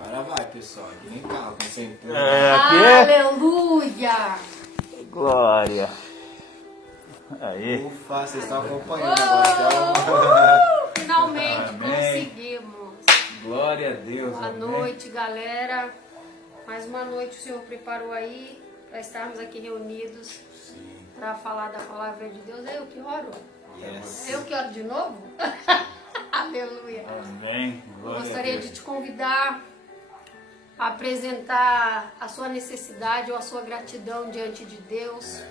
Agora vai, pessoal. Aqui nem carro, com centro. Aleluia! Glória. Aí. Ufa, vocês estão acompanhando agora. Finalmente Amém. conseguimos. Glória a Deus. Boa amém. noite, galera. Mais uma noite o Senhor preparou aí para estarmos aqui reunidos para falar da palavra de Deus. É eu que oro? Yes. Eu que oro de novo? Aleluia. Amém. Eu Glória a gostaria Deus. de te convidar a apresentar a sua necessidade ou a sua gratidão diante de Deus.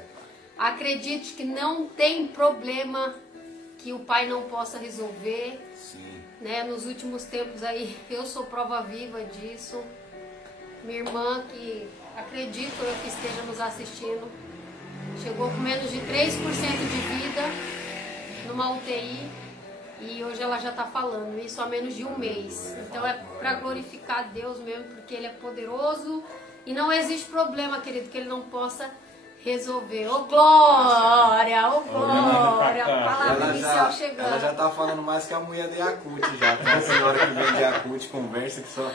Acredite que não tem problema que o Pai não possa resolver. Sim. Né? Nos últimos tempos aí, eu sou prova viva disso. Minha irmã, que acredito eu que esteja nos assistindo, chegou com menos de 3% de vida numa UTI e hoje ela já está falando isso há menos de um mês. Então é para glorificar a Deus mesmo, porque Ele é poderoso e não existe problema, querido, que Ele não possa resolver. Ô glória, ô glória, a palavra inicial chegando. Ela já tá falando mais que a mulher de Yakut já. Tem a senhora que vem de Yakut, conversa que só...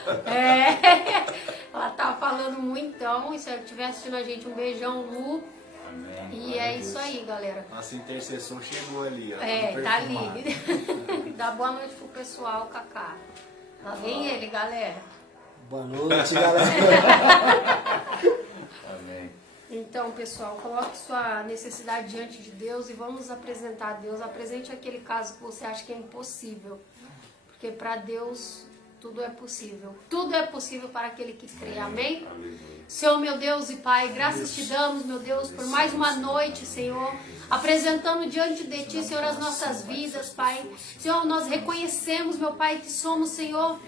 Ela tá falando muitão. E se ela estiver assistindo a gente, um beijão, Lu. Amém. E Glória a é Deus. isso aí, galera. Nossa intercessor chegou ali, ó. É, tá ali. perfumado. Dá boa noite pro pessoal, Cacá. Lá vem ele, galera. Boa noite, galera. Amém. Então, pessoal, coloque sua necessidade diante de Deus e vamos apresentar a Deus. Apresente aquele caso que você acha que é impossível. Porque para Deus tudo é possível. Tudo é possível para aquele que crê. Amém? Senhor, meu Deus e Pai, graças te damos, meu Deus, por mais uma noite, Senhor, apresentando diante de Ti, Senhor, as nossas vidas, Pai. Senhor, nós reconhecemos, meu Pai, que somos, Senhor,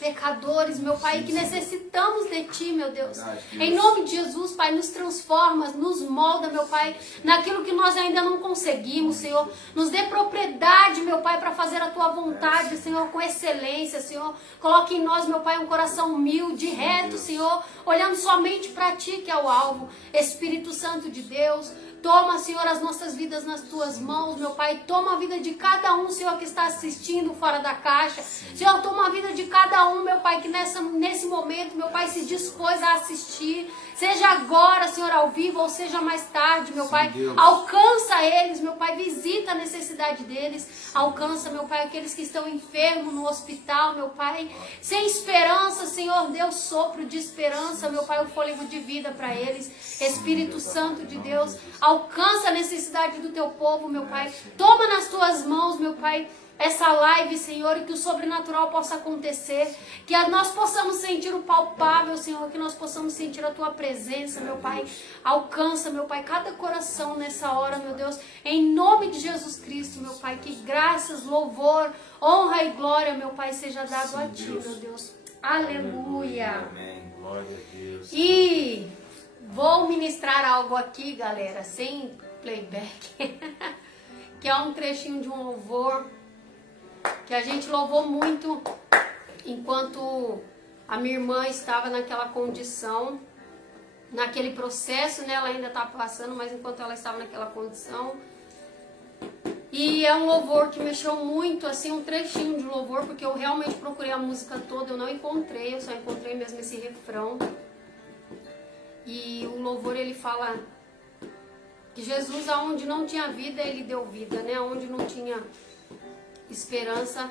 pecadores, meu Pai, que necessitamos de Ti, meu Deus. Em nome de Jesus, Pai, nos transforma, nos molda, meu Pai, naquilo que nós ainda não conseguimos, Senhor. Nos dê propriedade, meu Pai, para fazer a Tua vontade, Senhor, com excelência, Senhor. Coloque em nós, meu Pai, um coração humilde, reto, Senhor, olhando somente para Ti, que é o alvo. Espírito Santo de Deus, toma, Senhor, as nossas vidas nas Tuas mãos, meu Pai. Toma a vida de cada um, Senhor, que está assistindo fora da caixa. Senhor, toma a vida de cada um, meu Pai, que nesse momento, meu Pai, se dispôs a assistir. Seja agora, Senhor, ao vivo, ou seja mais tarde, meu Pai. Deus. Alcança eles, meu Pai. Visita a necessidade deles. Alcança, meu Pai, aqueles que estão enfermos no hospital, meu Pai. Sem esperança, Senhor, Deus, sopro de esperança, meu Pai, o fôlego de vida para eles. Espírito Santo de Deus, alcança a necessidade do teu povo, meu Pai. Toma nas tuas mãos, meu Pai, essa live, Senhor, e que o sobrenatural possa acontecer, que nós possamos sentir o palpável, Senhor, que nós possamos sentir a Tua presença, meu Pai. Alcança, meu Pai, cada coração nessa hora, meu Deus, em nome de Jesus Cristo, meu Pai, que graças, louvor, honra e glória, meu Pai, seja dado a Ti, meu Deus. Aleluia. Amém. Glória a Deus. E vou ministrar algo aqui, galera, sem playback, que é um trechinho de um louvor que a gente louvou muito enquanto a minha irmã estava naquela condição, naquele processo, né? Ela ainda está passando, mas enquanto ela estava naquela condição. E é um louvor que mexeu muito, assim, um trechinho de louvor, porque eu realmente procurei a música toda, eu não encontrei, eu só encontrei mesmo esse refrão. E o louvor, ele fala que Jesus, aonde não tinha vida, Ele deu vida, né? Aonde não tinha esperança,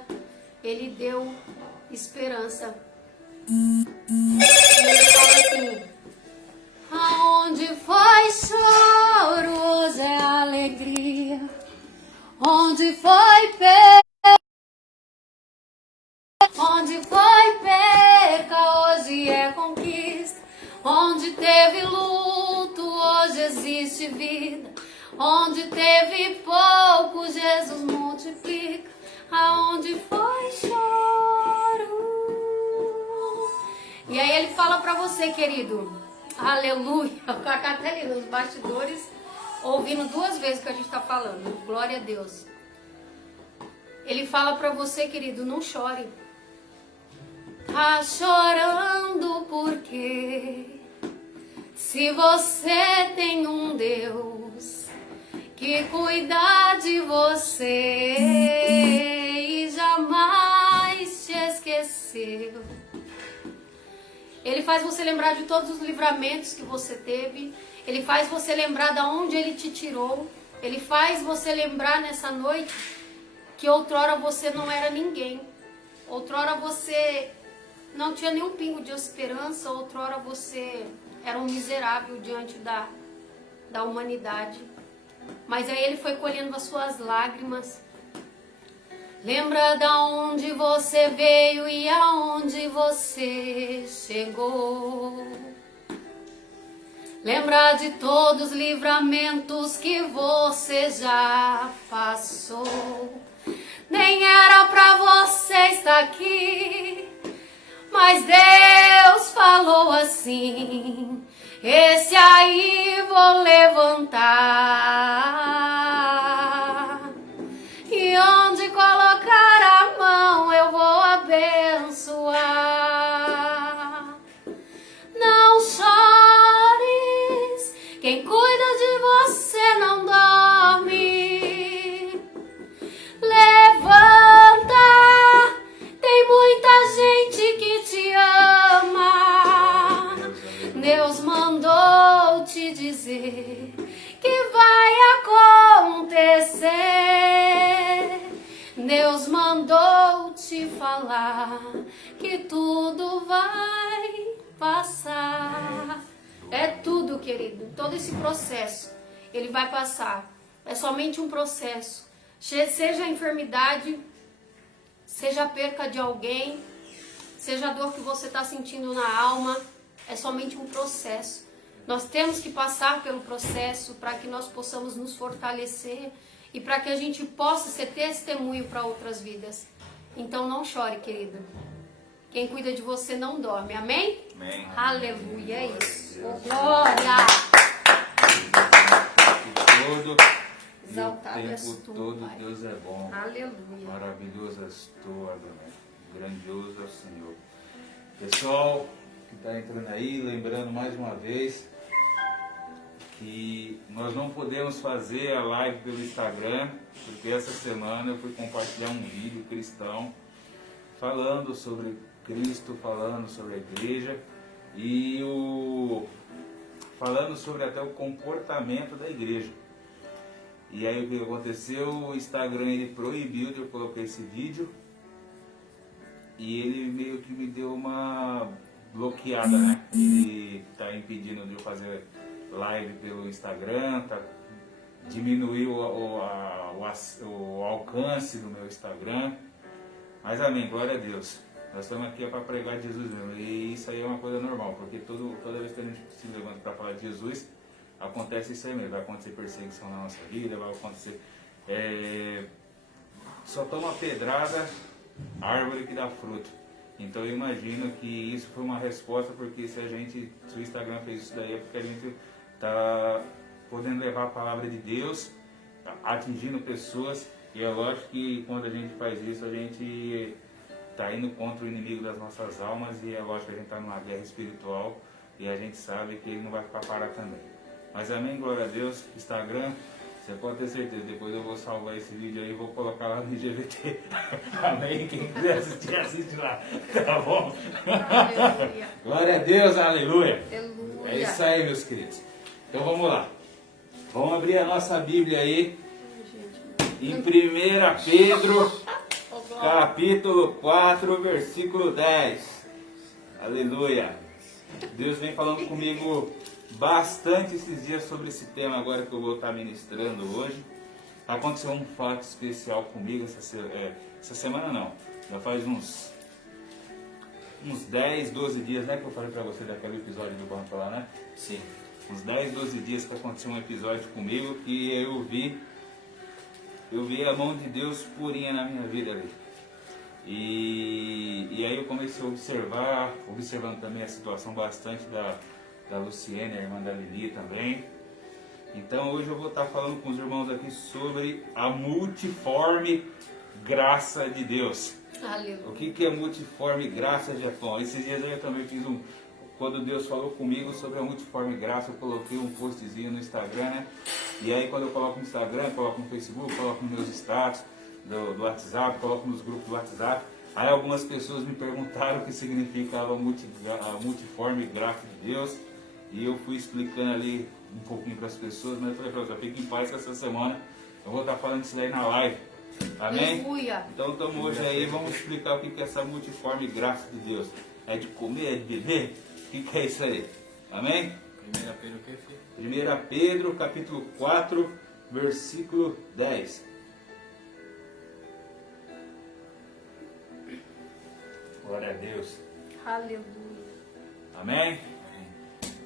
Ele deu esperança. E ele fala assim: aonde foi choro, hoje é alegria. Onde foi onde foi perca, hoje é conquista. Onde teve luto, hoje existe vida. Onde teve pouco, Jesus multiplica. Aonde foi choro. E aí ele fala pra você, querido, aleluia, com a Catarina nos bastidores, ouvindo 2 vezes o que a gente tá falando, glória a Deus. Ele fala pra você, querido, não chore. Tá chorando porque se você tem um Deus que cuida de você e jamais te esqueceu, Ele faz você lembrar de todos os livramentos que você teve. Ele faz você lembrar de onde Ele te tirou. Ele faz você lembrar nessa noite que outrora você não era ninguém. Outrora você não tinha nenhum pingo de esperança. Outrora você era um miserável diante da humanidade. Mas aí Ele foi colhendo as suas lágrimas. Lembra da onde você veio e aonde você chegou. Lembra de todos os livramentos que você já passou. Nem era pra você estar aqui, mas Deus falou assim: esse aí vou levantar, e onde colocar a mão eu vou abençoar. Não chores, quem cuida de você não dorme. Levanta, tem muita gente que te ama. Deus mandou te dizer que vai acontecer. Deus mandou te falar que tudo vai passar. É tudo, querido. Todo esse processo, ele vai passar. É somente um processo. Seja a enfermidade, seja a perca de alguém, seja a dor que você está sentindo na alma, é somente um processo. Nós temos que passar pelo processo para que nós possamos nos fortalecer e para que a gente possa ser testemunho para outras vidas. Então não chore, querido. Quem cuida de você não dorme. Amém? Amém. Aleluia, é isso. Oh, glória! Todo, Exaltado e o és tempo tu, todo Pai. Deus é bom. Aleluia. Maravilhoso és tu, Adonai. Grandioso é o Senhor. Pessoal que está entrando aí, lembrando mais uma vez que nós não podemos fazer a live pelo Instagram, porque essa semana eu fui compartilhar um vídeo cristão falando sobre Cristo, falando sobre a igreja e falando sobre até o comportamento da igreja. E aí o que aconteceu? O Instagram ele proibiu de eu colocar esse vídeo e ele meio que me deu uma bloqueada, né? Ele tá impedindo de eu fazer live pelo Instagram, diminuiu o alcance do meu Instagram. Mas amém, glória a Deus. Nós estamos aqui para pregar de Jesus mesmo. E isso aí é uma coisa normal, porque toda vez que a gente se levanta para falar de Jesus, acontece isso aí mesmo. Vai acontecer perseguição na nossa vida, vai acontecer... Só toma pedrada árvore que dá fruto. Então eu imagino que isso foi uma resposta, porque se o Instagram fez isso daí é porque a gente está podendo levar a palavra de Deus, atingindo pessoas. E é lógico que quando a gente faz isso, a gente está indo contra o inimigo das nossas almas, e é lógico que a gente está numa guerra espiritual e a gente sabe que ele não vai ficar parado também. Mas amém, glória a Deus. Instagram, você pode ter certeza, depois eu vou salvar esse vídeo aí e vou colocar lá no IGVT. Amém? Quem quiser assistir, assiste lá. Tá bom? Aleluia. Glória a Deus, aleluia. Aleluia. É isso aí, meus queridos. Então vamos lá. Vamos abrir a nossa Bíblia aí. Em 1 Pedro, capítulo 4, versículo 10. Aleluia. Deus vem falando comigo bastante esses dias sobre esse tema agora que eu vou estar ministrando hoje. Aconteceu um fato especial comigo essa semana não. Já faz uns 10, 12 dias, né, que eu falei pra você daquele episódio do banco lá, né? Sim. Uns 10, 12 dias que aconteceu um episódio comigo que eu vi a mão de Deus purinha na minha vida ali. E aí eu comecei a observando também a situação bastante da Luciene, a irmã da Lili também. Então hoje eu vou estar falando com os irmãos aqui sobre a multiforme graça de Deus. Aleluia. O que é multiforme graça, Jefão? Esses dias eu também fiz quando Deus falou comigo sobre a multiforme graça, eu coloquei um postzinho no Instagram, né? E aí quando eu coloco no Instagram, coloco no Facebook, coloco nos meus status do WhatsApp, coloco nos grupos do WhatsApp, Aí algumas pessoas me perguntaram o que significava a multiforme graça de Deus. E eu fui explicando ali um pouquinho para as pessoas, mas eu falei para você, fique em paz que essa semana eu vou estar falando isso daí na live. Amém? Aleluia. Então estamos hoje aí, vamos explicar o que é essa multiforme graça de Deus. É de comer, é de beber? O que é isso aí? Amém? 1 Pedro o que, filho? 1 Pedro, capítulo 4, versículo 10. Glória a Deus. Aleluia. Amém?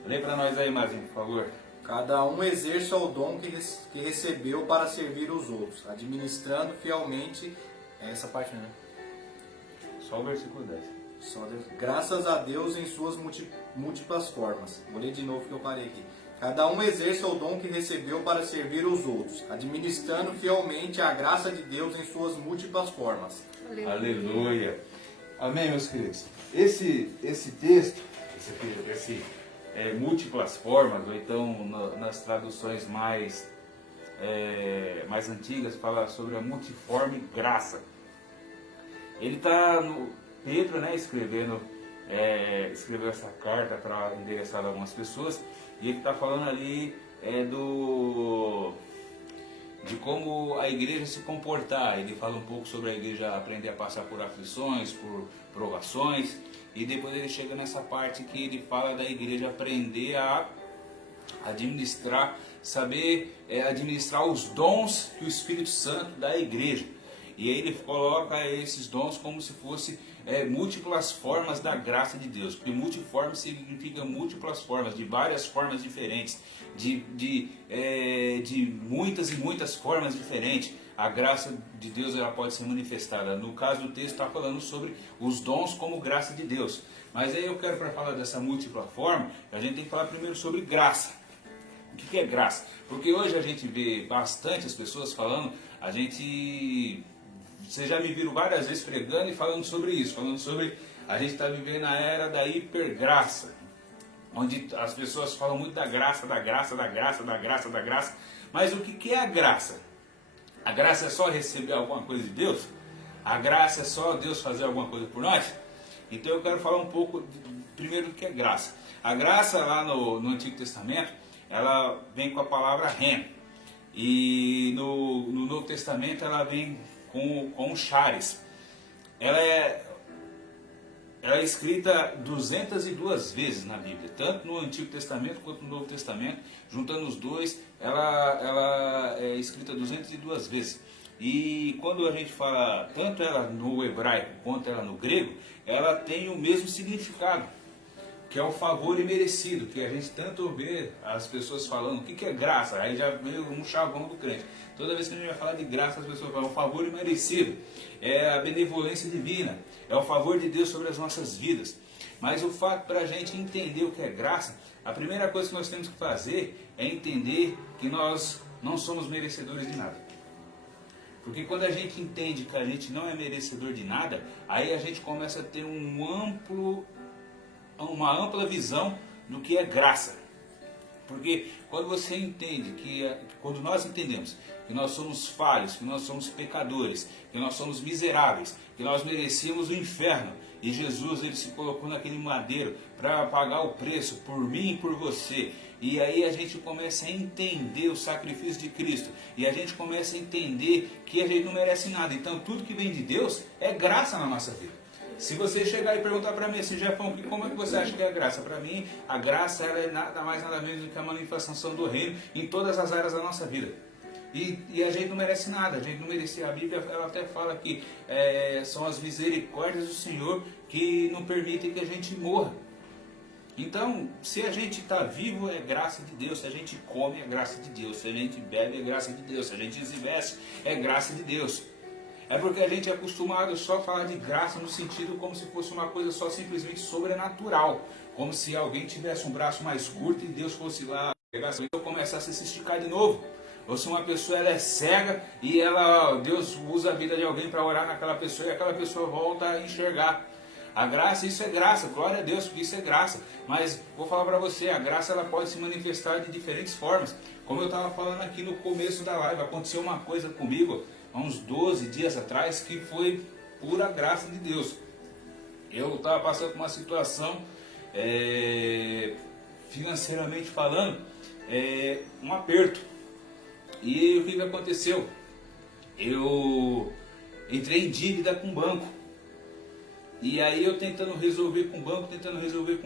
Lê para nós aí, Mazinho, por favor. Cada um exerça o dom que recebeu para servir os outros, administrando fielmente essa parte, né? Só o versículo 10. Só Deus. Graças a Deus em suas múltiplas formas. Vou ler de novo que eu parei aqui. Cada um exerça o dom que recebeu para servir os outros, administrando fielmente a graça de Deus em suas múltiplas formas. Aleluia. Aleluia. Amém, meus queridos. Esse texto, múltiplas formas, ou então nas traduções mais antigas, fala sobre a multiforme graça. Ele está no Pedro, né, escreveu essa carta para endereçar a algumas pessoas, e ele está falando ali de como a igreja se comportar. Ele fala um pouco sobre a igreja aprender a passar por aflições, por provações, e depois ele chega nessa parte que ele fala da igreja aprender a administrar, saber administrar os dons que o Espírito Santo dá à igreja. E aí ele coloca esses dons como se fosse múltiplas formas da graça de Deus. Porque multiforme significa múltiplas formas, de várias formas diferentes, de muitas e muitas formas diferentes. A graça de Deus ela pode ser manifestada. No caso do texto está falando sobre os dons como graça de Deus. Mas aí eu quero, para falar dessa múltipla forma, a gente tem que falar primeiro sobre graça. O que é graça? Porque hoje a gente vê bastante as pessoas falando, vocês já me viram várias vezes pregando e falando sobre isso, falando sobre a gente está vivendo a era da hipergraça, onde as pessoas falam muito da graça, da graça, da graça, da graça, da graça. Mas o que é a graça? A graça é só receber alguma coisa de Deus? A graça é só Deus fazer alguma coisa por nós? Então eu quero falar um pouco primeiro do que é graça. A graça lá no Antigo Testamento, ela vem com a palavra rem. E no Novo Testamento ela vem com charis. Ela é escrita 202 vezes na Bíblia, tanto no Antigo Testamento quanto no Novo Testamento. Juntando os dois, ela é escrita 202 vezes. E quando a gente fala, tanto ela no hebraico quanto ela no grego, ela tem o mesmo significado, que é o favor imerecido, que a gente tanto vê as pessoas falando. O que é graça? Aí já veio um chavão do crente. Toda vez que a gente vai falar de graça, as pessoas falam o favor imerecido, é a benevolência divina, é o favor de Deus sobre as nossas vidas. Mas o fato para a gente entender o que é graça, a primeira coisa que nós temos que fazer é entender que nós não somos merecedores de nada. Porque quando a gente entende que a gente não é merecedor de nada, aí a gente começa a ter uma ampla visão do que é graça. Porque quando você entende quando nós entendemos que nós somos falhos, que nós somos pecadores, que nós somos miseráveis, que nós merecíamos o inferno, e Jesus ele se colocou naquele madeiro para pagar o preço por mim e por você. E aí a gente começa a entender o sacrifício de Cristo, e a gente começa a entender que a gente não merece nada. Então tudo que vem de Deus é graça na nossa vida. Se você chegar e perguntar para mim assim, Jefão, como é que você acha que é a graça? Para mim, a graça ela é nada mais nada menos do que a manifestação do reino em todas as áreas da nossa vida. E a gente não merece nada, a gente não merecia. A Bíblia ela até fala que são as misericórdias do Senhor que não permitem que a gente morra. Então, se a gente está vivo, é graça de Deus. Se a gente come, é graça de Deus. Se a gente bebe, é graça de Deus. Se a gente se veste, é graça de Deus. É porque a gente é acostumado só a falar de graça no sentido como se fosse uma coisa só simplesmente sobrenatural. Como se alguém tivesse um braço mais curto e Deus fosse lá pegasse e começasse a se esticar de novo. Ou se uma pessoa ela é cega e Deus usa a vida de alguém para orar naquela pessoa e aquela pessoa volta a enxergar. A graça, isso é graça, glória a Deus, porque isso é graça. Mas vou falar para você, a graça ela pode se manifestar de diferentes formas. Como eu estava falando aqui no começo da live, aconteceu uma coisa comigo há uns 12 dias atrás que foi pura graça de Deus. Eu estava passando por uma situação, financeiramente falando, um aperto. E o que aconteceu? Eu entrei em dívida com o banco. E aí eu tentando resolver com o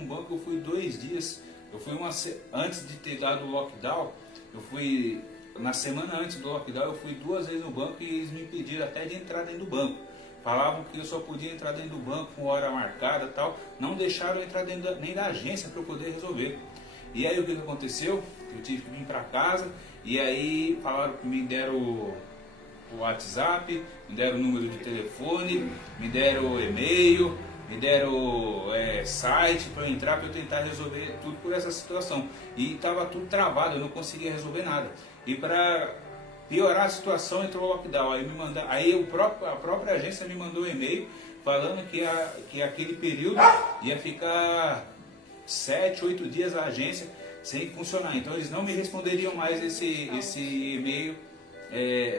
banco, eu fui 2 dias. Eu fui antes de ter dado o lockdown, na semana antes do lockdown, eu fui 2 vezes no banco e eles me pediram até de entrar dentro do banco. Falavam que eu só podia entrar dentro do banco com hora marcada e tal. Não deixaram eu entrar dentro nem da agência para eu poder resolver. E aí o que aconteceu? Eu tive que vir para casa e aí falaram que me deram o WhatsApp, me deram o número de telefone, me deram o e-mail, me deram site para eu entrar, para eu tentar resolver tudo por essa situação. E estava tudo travado, eu não conseguia resolver nada. E para piorar a situação, entrou o lockdown. Aí a própria agência me mandou um e-mail falando que aquele período ia ficar 7, 8 dias a agência sem funcionar. Então eles não me responderiam mais esse e-mail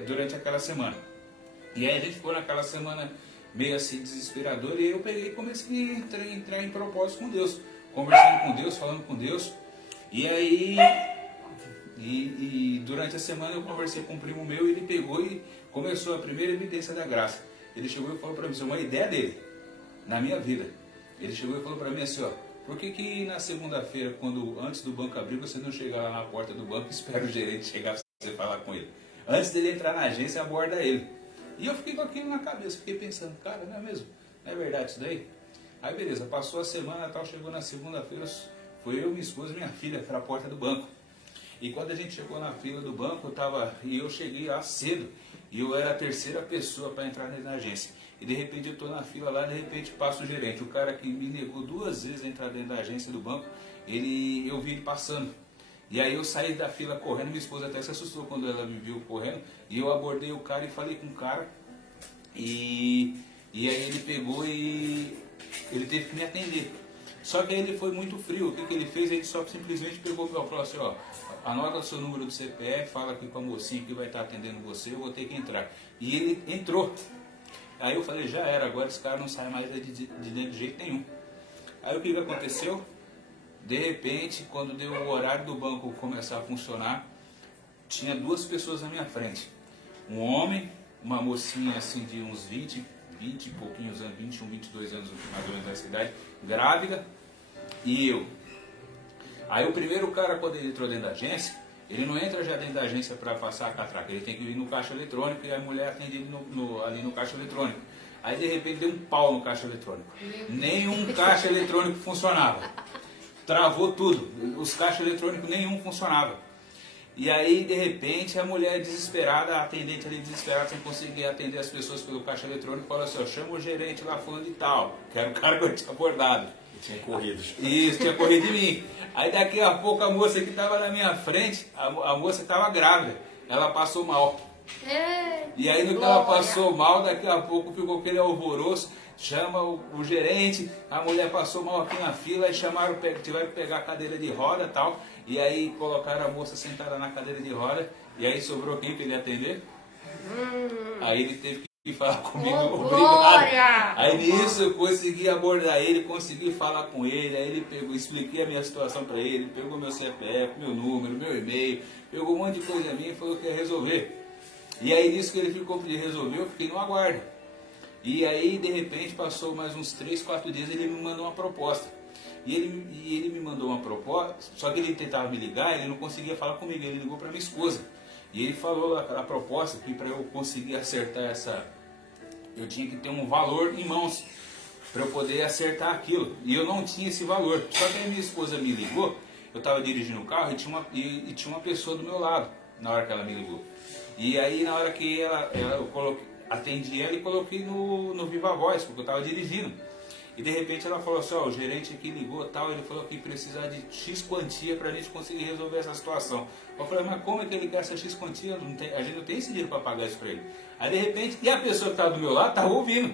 durante aquela semana. E aí a gente ficou naquela semana meio assim desesperador, e eu peguei e comecei a entrar em propósito com Deus, conversando com Deus, falando com Deus. E aí durante a semana eu conversei com um primo meu, e ele pegou e começou a primeira evidência da graça. Ele chegou e falou para mim, isso é uma ideia dele na minha vida. Ele chegou e falou para mim assim, ó: por que na segunda-feira, antes do banco abrir, você não chega lá na porta do banco e espera o gerente chegar para você falar com ele? Antes dele entrar na agência, aborda ele. E eu fiquei com aquilo na cabeça, fiquei pensando, cara, não é mesmo? Não é verdade isso daí? Aí beleza, passou a semana, tal, chegou na segunda-feira, foi eu, minha esposa e minha filha para a porta do banco. E quando a gente chegou na fila do banco, eu cheguei lá cedo, e eu era a terceira pessoa para entrar na agência. E de repente eu estou na fila lá, de repente passa o gerente, o cara que me negou 2 vezes a entrar dentro da agência do banco, eu vi ele passando. E aí eu saí da fila correndo, minha esposa até se assustou quando ela me viu correndo, e eu abordei o cara e falei com o cara, e aí ele pegou e ele teve que me atender. Só que aí ele foi muito frio. O que ele fez? Ele só simplesmente pegou o meu, falou assim, ó, anota o seu número do CPF, fala aqui com a mocinha que vai estar atendendo você, eu vou ter que entrar. E ele entrou. Aí eu falei, já era, agora esse cara não sai mais de dentro de jeito nenhum. Aí o que aconteceu? De repente, quando deu o horário do banco começar a funcionar, tinha 2 pessoas na minha frente. Um homem, uma mocinha assim de uns 20 e pouquinhos anos, 21, 22 anos mais ou menos nessa idade, grávida, e eu. Aí o primeiro cara, quando ele entrou dentro da agência, ele não entra já dentro da agência para passar a catraca, ele tem que ir no caixa eletrônico, e a mulher atende ele ali no caixa eletrônico. Aí de repente deu um pau no caixa eletrônico. Nenhum caixa eletrônico funcionava. Travou tudo, os caixas eletrônicos nenhum funcionava. E aí de repente a mulher desesperada, a atendente ali desesperada, sem conseguir atender as pessoas pelo caixa eletrônico, falou assim, ó, chama o gerente lá falando de tal, que era o cara que eu tinha abordado. Tinha corrido. Isso, tinha corrido de mim. Aí daqui a pouco a moça que estava na minha frente, a moça estava grávida, ela passou mal. E aí no que ela passou mal, daqui a pouco ficou aquele alvoroço, chama o gerente, a mulher passou mal aqui na fila, e tiveram que pegar a cadeira de roda e tal, e aí colocaram a moça sentada na cadeira de roda, e aí sobrou quem para ele atender? Aí ele teve que falar comigo, obrigado. Aí nisso eu consegui abordar ele, consegui falar com ele, aí ele pegou, expliquei a minha situação para ele, pegou meu CPF, meu número, meu e-mail, pegou um monte de coisa minha e falou que ia resolver. E aí nisso que ele ficou de resolver, eu fiquei no aguardo. E aí de repente passou mais uns 3, 4 dias, ele me mandou uma proposta. E ele me mandou uma proposta, só que ele tentava me ligar, ele não conseguia falar comigo, ele ligou para minha esposa. E ele falou a proposta que para eu conseguir acertar eu tinha que ter um valor em mãos para eu poder acertar aquilo. E eu não tinha esse valor. Só que a minha esposa me ligou, eu estava dirigindo o carro e tinha uma pessoa do meu lado na hora que ela me ligou. E aí na hora que atendi ela e coloquei no Viva Voz, porque eu estava dirigindo. E de repente ela falou assim, ó, o gerente aqui ligou tal, ele falou que ia precisar de X quantia para a gente conseguir resolver essa situação. Eu falei, mas como é que ele quer essa X quantia? A gente não tem esse dinheiro para pagar isso para ele. Aí de repente, e a pessoa que estava do meu lado estava ouvindo.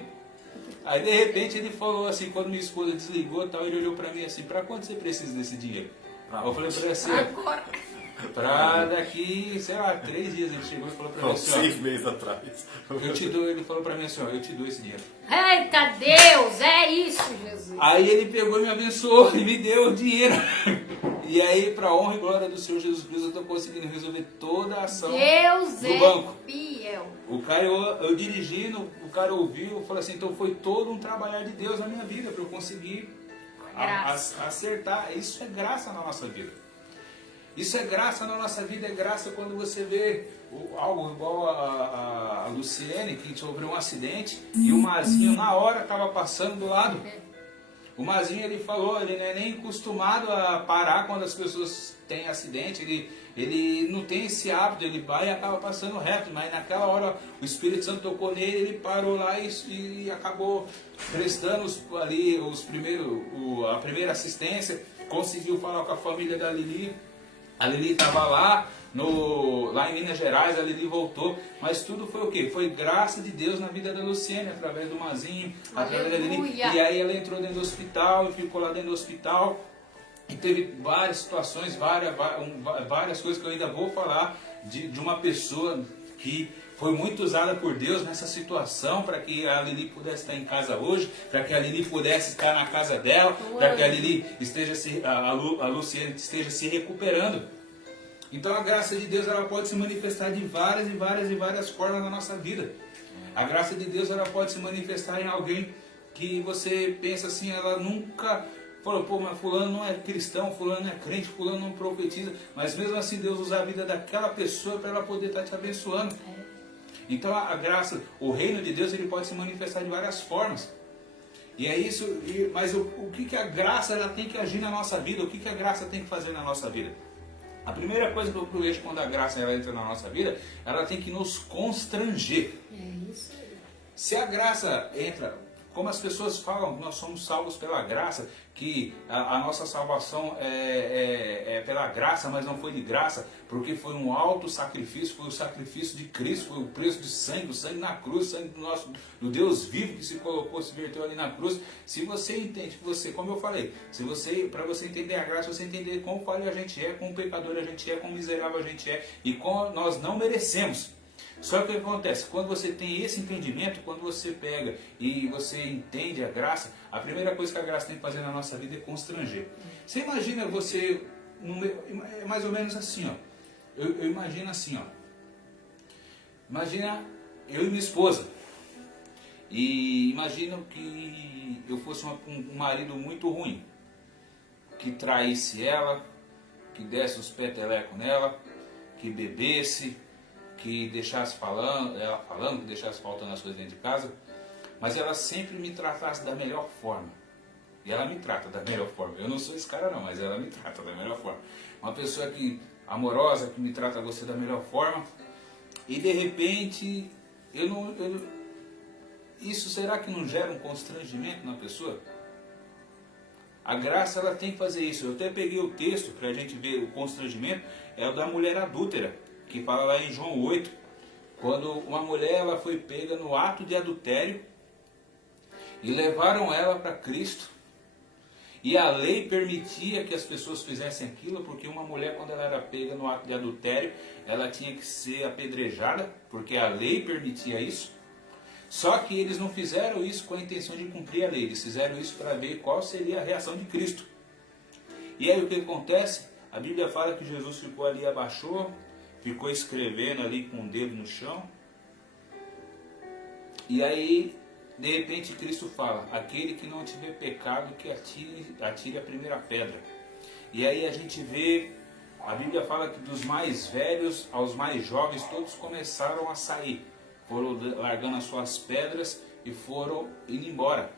Aí de repente ele falou assim, quando minha esposa desligou tal, ele olhou para mim assim, para quanto você precisa desse dinheiro? Eu falei para ele assim, agora. Pra daqui, sei lá, 3 dias ele chegou e falou pra mim assim, 6 meses atrás. ele falou pra mim assim, ó, eu te dou esse dinheiro. Eita Deus, é isso, Jesus. Aí ele pegou e me abençoou e me deu o dinheiro. E aí, pra honra e glória do Senhor Jesus Cristo, eu tô conseguindo resolver toda a ação Deus do é banco. fiel. O cara, eu dirigindo, o cara ouviu, falou assim, então foi todo um trabalhar de Deus na minha vida, pra eu conseguir acertar. Isso é graça na nossa vida. Isso é graça na nossa vida, é graça quando você vê algo igual a Luciene, que sofreu um acidente, e o Mazinho na hora estava passando do lado. O Mazinho, ele falou, ele não é nem acostumado a parar quando as pessoas têm acidente, ele não tem esse hábito, ele vai e acaba passando reto, mas naquela hora o Espírito Santo tocou nele, ele parou lá e acabou prestando a primeira assistência, conseguiu falar com a família da Lili. A Lili estava lá em Minas Gerais, a Lili voltou, mas tudo foi o quê? Foi graça de Deus na vida da Luciene, através do Mazinho, através da Lili. E aí ela entrou dentro do hospital e ficou lá dentro do hospital. E teve várias situações, várias coisas que eu ainda vou falar de uma pessoa que foi muito usada por Deus nessa situação para que a Lili pudesse estar em casa hoje, para que a Lili pudesse estar na casa dela, para que a Lili a Luciene esteja se recuperando. Então a graça de Deus ela pode se manifestar de várias formas na nossa vida. A graça de Deus ela pode se manifestar em alguém que você pensa assim, ela nunca falou, pô, mas fulano não é cristão, fulano não é crente, fulano não profetiza, mas mesmo assim Deus usa a vida daquela pessoa para ela poder estar te abençoando. Então a graça, o reino de Deus ele pode se manifestar de várias formas. E é isso, mas o que a graça ela tem que agir na nossa vida, o que a graça tem que fazer na nossa vida? A primeira coisa que eu vejo quando a graça ela entra na nossa vida, ela tem que nos constranger. É isso aí. Se a graça entra, como as pessoas falam, nós somos salvos pela graça, que a nossa salvação é pela graça, mas não foi de graça, porque foi um alto sacrifício, foi o sacrifício de Cristo, foi o preço de sangue, o sangue na cruz, o sangue do Deus vivo que se colocou, se verteu ali na cruz. Se você entende, como eu falei, para você entender a graça, você entender quão falho a gente é, quão pecador a gente é, quão miserável a gente é e como nós não merecemos. Só que o que acontece? Quando você tem esse entendimento, quando você pega e você entende a graça, a primeira coisa que a graça tem que fazer na nossa vida é constranger. Você imagina você, é mais ou menos assim, ó. Eu imagino assim, ó. Imagina eu e minha esposa. E imagino que eu fosse um marido muito ruim. Que traísse ela, que desse os petelecos nela, que bebesse, que deixasse ela falando, que deixasse faltando as coisas dentro de casa, mas ela sempre me tratasse da melhor forma. E ela me trata da melhor forma. Eu não sou esse cara não, mas ela me trata da melhor forma. Uma pessoa amorosa, que me trata você da melhor forma, e de repente, isso será que não gera um constrangimento na pessoa? A graça ela tem que fazer isso. Eu até peguei o texto para a gente ver o constrangimento, é o da mulher adúltera, que fala lá em João 8, quando uma mulher ela foi pega no ato de adultério e levaram ela para Cristo. E a lei permitia que as pessoas fizessem aquilo, porque uma mulher, quando ela era pega no ato de adultério, ela tinha que ser apedrejada, porque a lei permitia isso. Só que eles não fizeram isso com a intenção de cumprir a lei, eles fizeram isso para ver qual seria a reação de Cristo. E aí o que acontece? A Bíblia fala que Jesus ficou ali, abaixou, ficou escrevendo ali com o dedo no chão. E aí, de repente, Cristo fala, aquele que não tiver pecado, que atire a primeira pedra. E aí a gente vê, a Bíblia fala que dos mais velhos aos mais jovens, todos começaram a sair. Foram largando as suas pedras e foram indo embora.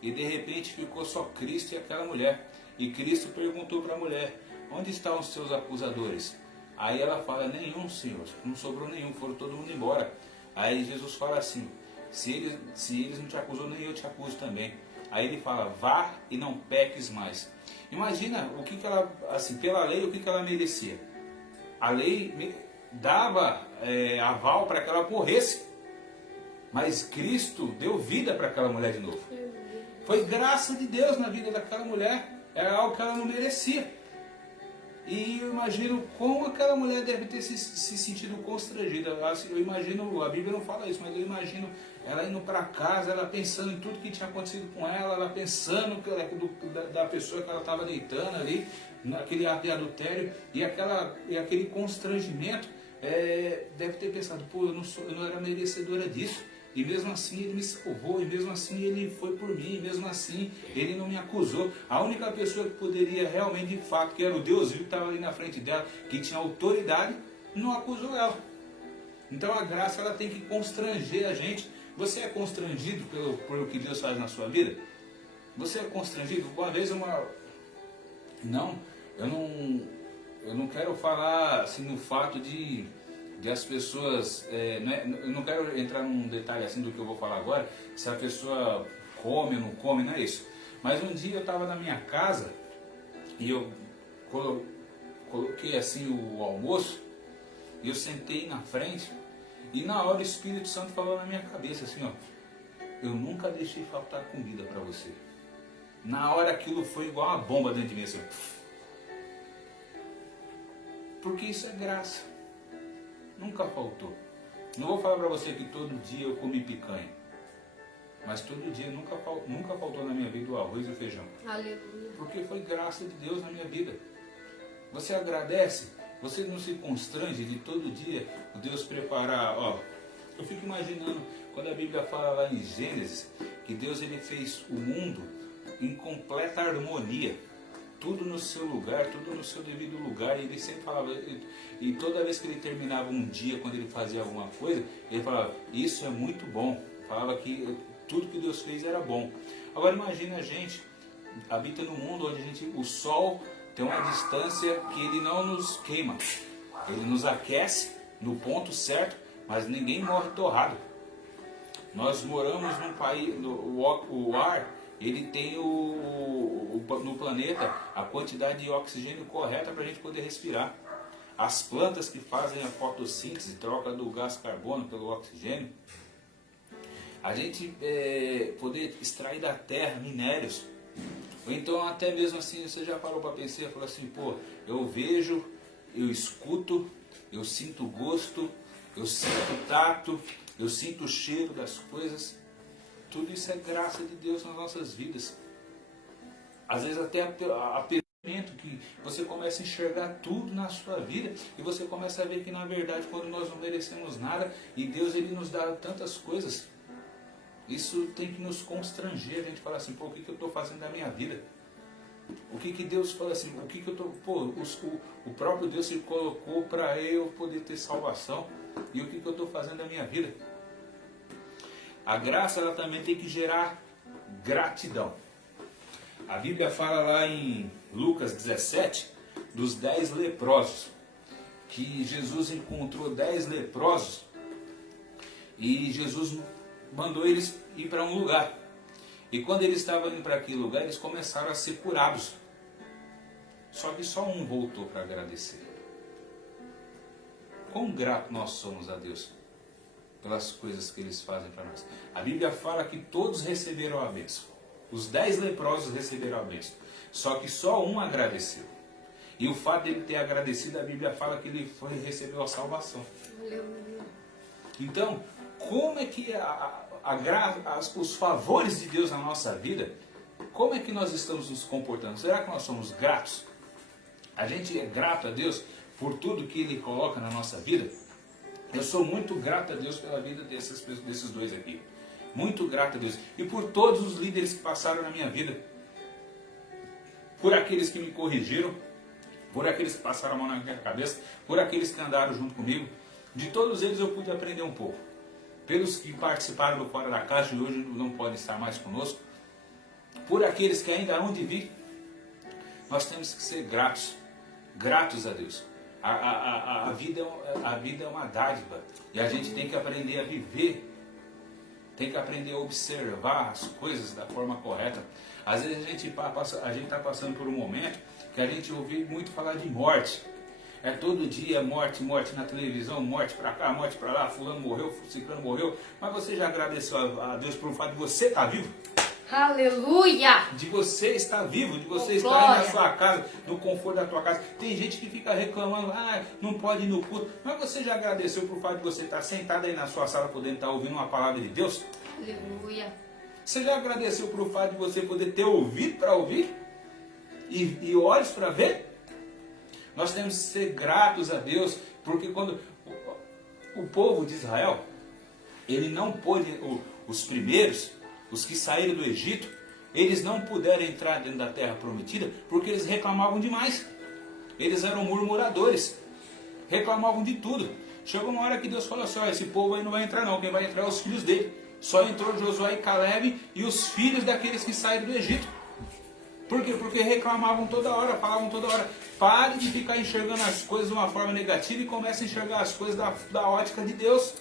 E de repente ficou só Cristo e aquela mulher. E Cristo perguntou para a mulher, onde estão os seus acusadores? Aí ela fala, nenhum, Senhor, não sobrou nenhum, foram todo mundo embora. Aí Jesus fala assim, se eles não te acusam, nem eu te acuso também. Aí ele fala, vá e não peques mais. Imagina o que ela, assim, pela lei, o que ela merecia. A lei dava aval para que ela morresse. Mas Cristo deu vida para aquela mulher de novo. Foi graça de Deus na vida daquela mulher. Era algo que ela não merecia. E eu imagino como aquela mulher deve ter se sentido constrangida. Eu imagino, a Bíblia não fala isso, mas eu imagino ela indo para casa, ela pensando em tudo que tinha acontecido com ela, ela pensando da pessoa que ela estava deitando ali, naquele ato de adultério, e aquele constrangimento, deve ter pensado, pô, eu não era merecedora disso. E mesmo assim ele me salvou, e mesmo assim ele foi por mim, e mesmo assim ele não me acusou. A única pessoa que poderia realmente, de fato, que era o Deus vivo que estava ali na frente dela, que tinha autoridade, não acusou ela. Então a graça ela tem que constranger a gente. Você é constrangido pelo que Deus faz na sua vida? Você é constrangido? Uma vez eu não quero falar assim no fato de as pessoas, eu não quero entrar num detalhe assim do que eu vou falar agora, se a pessoa come ou não come, não é isso. Mas um dia eu estava na minha casa e eu coloquei assim o almoço e eu sentei na frente e na hora o Espírito Santo falou na minha cabeça assim, ó, eu nunca deixei faltar comida para você. Na hora aquilo foi igual uma bomba dentro de mim assim, porque isso é graça. Nunca faltou. Não vou falar para você que todo dia eu comi picanha. Mas todo dia nunca faltou na minha vida o arroz e o feijão. Aleluia. Porque foi graça de Deus na minha vida. Você agradece. Você não se constrange de todo dia o Deus preparar. Ó, eu fico imaginando quando a Bíblia fala lá em Gênesis que Deus ele fez o mundo em completa harmonia. Tudo no seu lugar, tudo no seu devido lugar. E ele sempre falava, e toda vez que ele terminava um dia, quando ele fazia alguma coisa, ele falava, isso é muito bom. Falava que tudo que Deus fez era bom. Agora imagina a gente, habita num mundo onde o sol tem uma distância que ele não nos queima. Ele nos aquece no ponto certo, mas ninguém morre torrado. Nós moramos num país, o ar, ele tem no planeta a quantidade de oxigênio correta para a gente poder respirar. As plantas que fazem a fotossíntese, troca do gás carbono pelo oxigênio. A gente poder extrair da terra minérios. Ou então até mesmo assim, você já parou para pensar e falou assim, pô, eu vejo, eu escuto, eu sinto gosto, eu sinto tato, eu sinto o cheiro das coisas. Tudo isso é graça de Deus nas nossas vidas. Às vezes até a pensamento que você começa a enxergar tudo na sua vida e você começa a ver que na verdade quando nós não merecemos nada e Deus ele nos dá tantas coisas, isso tem que nos constranger. A gente fala assim, pô, o que eu estou fazendo da minha vida? O que Deus fala assim, o que eu estou, pô, o próprio Deus se colocou para eu poder ter salvação e o que eu estou fazendo da minha vida? A graça ela também tem que gerar gratidão. A Bíblia fala lá em Lucas 17 dos 10 leprosos, que Jesus encontrou 10 leprosos e Jesus mandou eles ir para um lugar. E quando eles estavam indo para aquele lugar, eles começaram a ser curados. Só que só um voltou para agradecer. Quão grato nós somos a Deus pelas coisas que eles fazem para nós. A Bíblia fala que todos receberam a bênção. Os 10 leprosos receberam a bênção. Só que só um agradeceu. E o fato dele ter agradecido, a Bíblia fala que ele recebeu a salvação. Então, como é que os favores de Deus na nossa vida, como é que nós estamos nos comportando? Será que nós somos gratos? A gente é grato a Deus por tudo que Ele coloca na nossa vida? Eu sou muito grato a Deus pela vida desses dois aqui. Muito grato a Deus. E por todos os líderes que passaram na minha vida. Por aqueles que me corrigiram. Por aqueles que passaram a mão na minha cabeça. Por aqueles que andaram junto comigo. De todos eles eu pude aprender um pouco. Pelos que participaram do Fora da Caixa e hoje não podem estar mais conosco. Por aqueles que ainda hão de vir. Nós temos que ser gratos. Gratos a Deus. A vida é uma dádiva e a gente tem que aprender a viver, tem que aprender a observar as coisas da forma correta. Às vezes a gente está passando por um momento que a gente ouve muito falar de morte. É todo dia morte, morte na televisão, morte para cá, morte para lá, fulano morreu, ciclano morreu. Mas você já agradeceu a Deus por o fato de você estar vivo? Aleluia! De você estar vivo, de você Oh, estar aí na glória. sua casa, no conforto da tua casa. Tem gente que fica reclamando, não pode ir no culto. Mas você já agradeceu por fato de você estar sentado aí na sua sala, podendo estar ouvindo uma palavra de Deus? Aleluia! Você já agradeceu por fato de você poder ter ouvido para ouvir? E olhos para ver? Nós temos que ser gratos a Deus, porque quando o povo de Israel, ele não pôde, os primeiros, os que saíram do Egito, eles não puderam entrar dentro da terra prometida, porque eles reclamavam demais. Eles eram murmuradores, reclamavam de tudo. Chegou uma hora que Deus falou assim, esse povo aí não vai entrar não, quem vai entrar é os filhos dele. Só entrou Josué e Caleb e os filhos daqueles que saíram do Egito. Por quê? Porque reclamavam toda hora, falavam toda hora. Pare de ficar enxergando as coisas de uma forma negativa e comece a enxergar as coisas da ótica de Deus.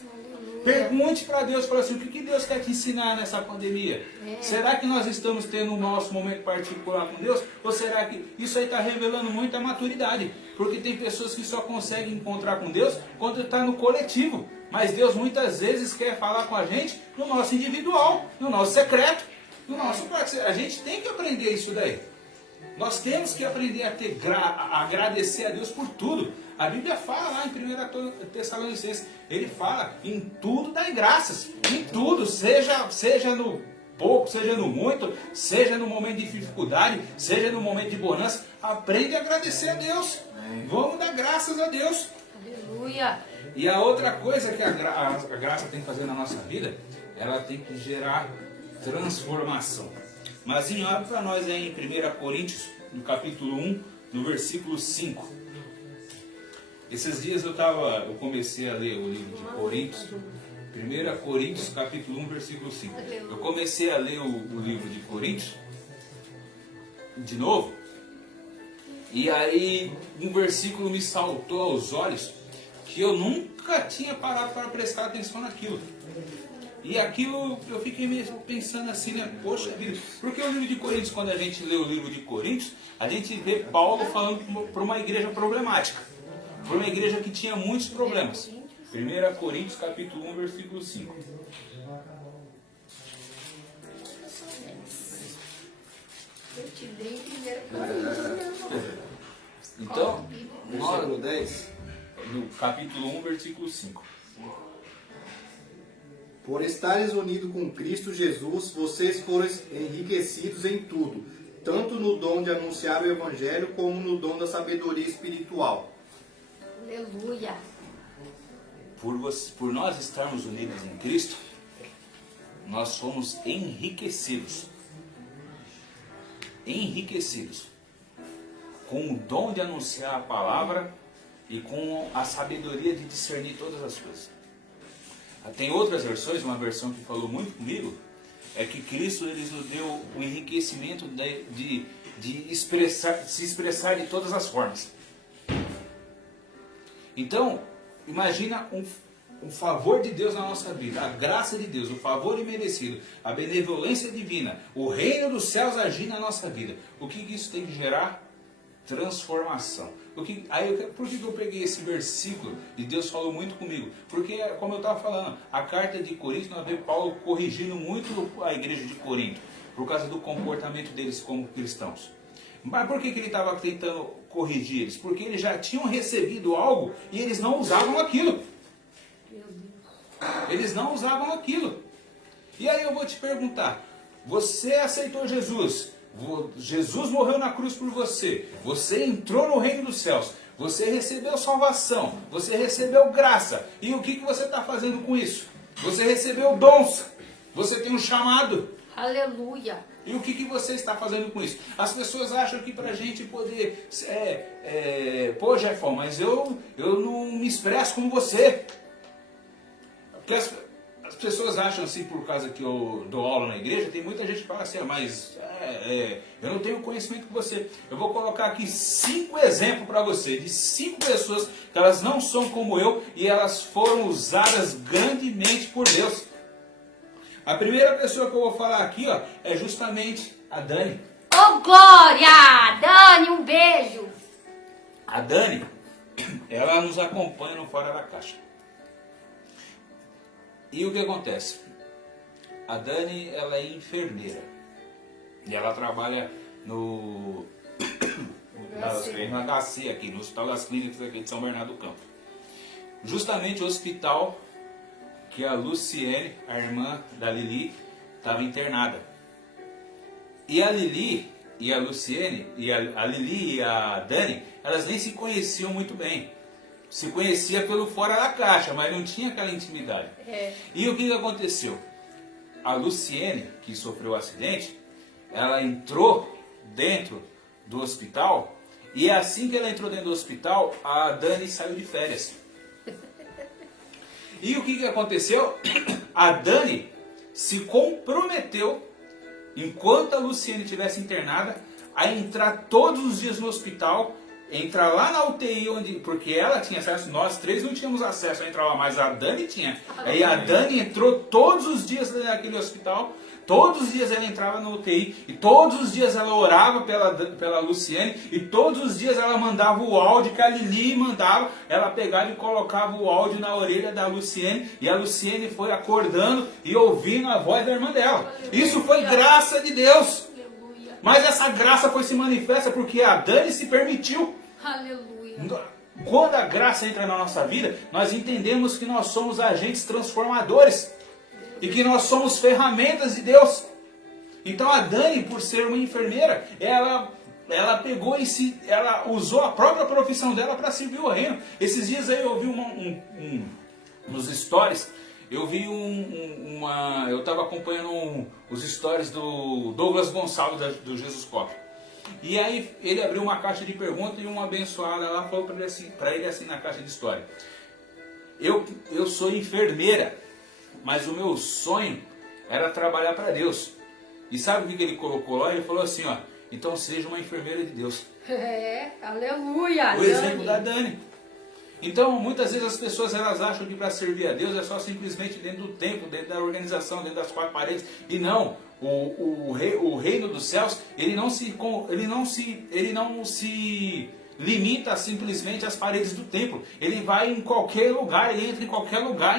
Pergunte para Deus, fala assim, o que Deus quer te ensinar nessa pandemia? Será que nós estamos tendo o nosso momento particular com Deus? Ou será que isso aí está revelando muita maturidade? Porque tem pessoas que só conseguem encontrar com Deus quando está no coletivo. Mas Deus muitas vezes quer falar com a gente no nosso individual, no nosso secreto, no nosso quarto. A gente tem que aprender isso daí. Nós temos que aprender a agradecer a Deus por tudo. A Bíblia fala lá em 1 Tessalonicenses, ele fala, em tudo dai graças. Em tudo, seja no pouco, seja no muito, seja no momento de dificuldade, seja no momento de bonança. Aprende a agradecer a Deus. Vamos dar graças a Deus. Aleluia! E a outra coisa que a graça tem que fazer na nossa vida, ela tem que gerar transformação. Mas olha para nós aí em 1 Coríntios, no capítulo 1, no versículo 5. Esses dias eu comecei a ler o livro de Coríntios, 1 Coríntios, capítulo 1, versículo 5. Eu comecei a ler o livro de Coríntios, de novo, e aí um versículo me saltou aos olhos, que eu nunca tinha parado para prestar atenção naquilo. E aquilo eu fiquei mesmo pensando assim, né? Poxa vida, porque o livro de Coríntios, quando a gente lê o livro de Coríntios, a gente vê Paulo falando para uma igreja problemática, para uma igreja que tinha muitos problemas. 1 Coríntios capítulo 1, versículo 5. Eu te dei 1 Coríntios. Então, Versículo 10. no capítulo 1, versículo 5. Por estares unidos com Cristo Jesus, vocês foram enriquecidos em tudo, tanto no dom de anunciar o Evangelho, como no dom da sabedoria espiritual. Aleluia! Por nós estarmos unidos em Cristo, nós somos enriquecidos. Enriquecidos. Com o dom de anunciar a palavra e com a sabedoria de discernir todas as coisas. Tem outras versões, uma versão que falou muito comigo, é que Cristo ele nos deu o enriquecimento de se expressar de todas as formas. Então, imagina um favor de Deus na nossa vida, a graça de Deus, o favor imerecido, a benevolência divina, o reino dos céus agir na nossa vida. O que isso tem que gerar? Transformação. Por que eu peguei esse versículo e Deus falou muito comigo? Porque, como eu estava falando, a carta de Coríntios, nós vemos Paulo corrigindo muito a igreja de Corinto, por causa do comportamento deles como cristãos. Mas por que ele estava tentando corrigir eles? Porque eles já tinham recebido algo e eles não usavam aquilo. Eles não usavam aquilo. E aí eu vou te perguntar, você aceitou Jesus? Jesus morreu na cruz por você. Você entrou no reino dos céus. Você recebeu salvação. Você recebeu graça. E o que você está fazendo com isso? Você recebeu dons. Você tem um chamado. Aleluia! E o que você está fazendo com isso? As pessoas acham que para a gente poder... Pô, Jefão, mas eu não me expresso como você. Porque as pessoas acham assim, por causa que eu dou aula na igreja, tem muita gente que fala assim, mas eu não tenho conhecimento que você. Eu vou colocar aqui 5 exemplos para você, de 5 pessoas que elas não são como eu e elas foram usadas grandemente por Deus. A primeira pessoa que eu vou falar aqui é justamente a Dani. Ô, glória! Dani, um beijo! A Dani, ela nos acompanha no Fora da Caixa. E o que acontece? A Dani, ela é enfermeira. E ela trabalha no na HC aqui, no Hospital das Clínicas aqui de São Bernardo do Campo. Justamente o hospital que a Luciene, a irmã da Lili, estava internada. E a Lili e a Luciene, e a Lili e a Dani, elas nem se conheciam muito bem. Se conhecia pelo fora da caixa, mas não tinha aquela intimidade. E o que aconteceu? A Luciene, que sofreu o acidente, ela entrou dentro do hospital, e assim que ela entrou dentro do hospital, a Dani saiu de férias. E o que aconteceu? A Dani se comprometeu, enquanto a Luciene estivesse internada, a entrar todos os dias no hospital, entrar lá na UTI, porque ela tinha acesso, nós três não tínhamos acesso a entrar lá, mas a Dani tinha. Aí a Dani entrou todos os dias naquele hospital, todos os dias ela entrava na UTI, e todos os dias ela orava pela Luciene, e todos os dias ela mandava o áudio que a Lili mandava, ela pegava e colocava o áudio na orelha da Luciene, e a Luciene foi acordando e ouvindo a voz da irmã dela. Isso foi graça de Deus. Mas essa graça foi se manifesta porque a Dani se permitiu. Aleluia. Quando a graça entra na nossa vida, nós entendemos que nós somos agentes transformadores. E que nós somos ferramentas de Deus. Então a Dani, por ser uma enfermeira, ela pegou ela usou a própria profissão dela para servir o reino. Esses dias aí eu vi nos stories, eu vi eu estava acompanhando os stories do Douglas Gonçalves do Jesus Cop. E aí ele abriu uma caixa de perguntas e uma abençoada lá falou para ele assim na caixa de história: eu sou enfermeira, mas o meu sonho era trabalhar para Deus. E sabe o que ele colocou lá? Ele falou assim, ó: então seja uma enfermeira de Deus. Aleluia. O exemplo da Dani. Então, muitas vezes as pessoas elas acham que para servir a Deus é só simplesmente dentro do templo, dentro da organização, dentro das quatro paredes. E não, o reino dos céus, ele não se limita simplesmente às paredes do templo. Ele vai em qualquer lugar, ele entra em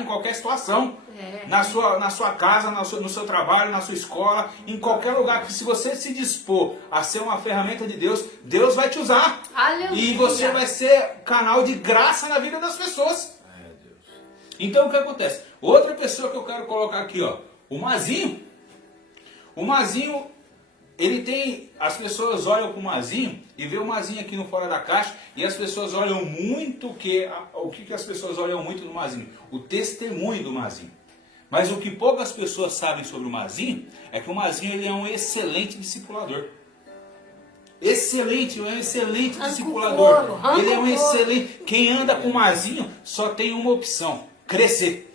qualquer situação. Na sua casa, no seu trabalho, na sua escola, em qualquer lugar. Que se você se dispor a ser uma ferramenta de Deus, Deus vai te usar. Aleluia. E você vai ser canal de graça na vida das pessoas. Então o que acontece? Outra pessoa que eu quero colocar aqui, ó, o Mazinho. O Mazinho, ele tem... As pessoas olham para o Mazinho e vê o Mazinho aqui no Fora da Caixa, e as pessoas olham muito o que as pessoas olham muito no Mazinho? O testemunho do Mazinho. Mas o que poucas pessoas sabem sobre o Mazinho é que o Mazinho ele é um excelente discipulador. Um excelente discipulador. Ele é um excelente... Quem anda com o Mazinho só tem uma opção: crescer.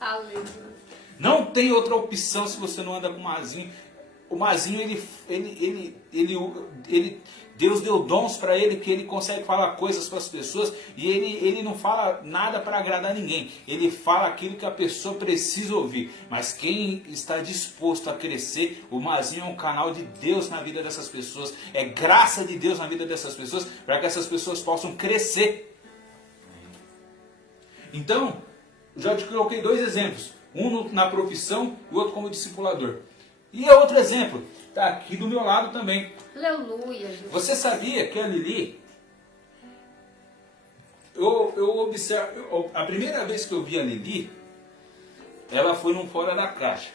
Aleluia. Não tem outra opção se você não anda com o Mazinho. O Mazinho, Deus deu dons para ele, que ele consegue falar coisas para as pessoas, e ele não fala nada para agradar ninguém. Ele fala aquilo que a pessoa precisa ouvir. Mas quem está disposto a crescer, o Mazinho é um canal de Deus na vida dessas pessoas. É graça de Deus na vida dessas pessoas, para que essas pessoas possam crescer. Então, já te coloquei dois exemplos. Um na profissão e o outro como discipulador. E outro exemplo, está aqui do meu lado também. Aleluia, Jesus. Você sabia que a Lili, eu observo, a primeira vez que eu vi a Lili, ela foi num Fora da Caixa.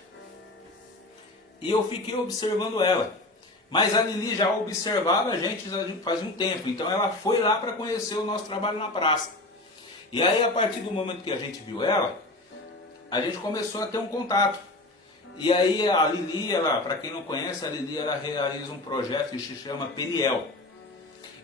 E eu fiquei observando ela. Mas a Lili já observava a gente faz um tempo. Então ela foi lá para conhecer o nosso trabalho na praça. E aí, a partir do momento que a gente viu ela, a gente começou a ter um contato. E aí a Lili, para quem não conhece, a Lili ela realiza um projeto que se chama Peniel.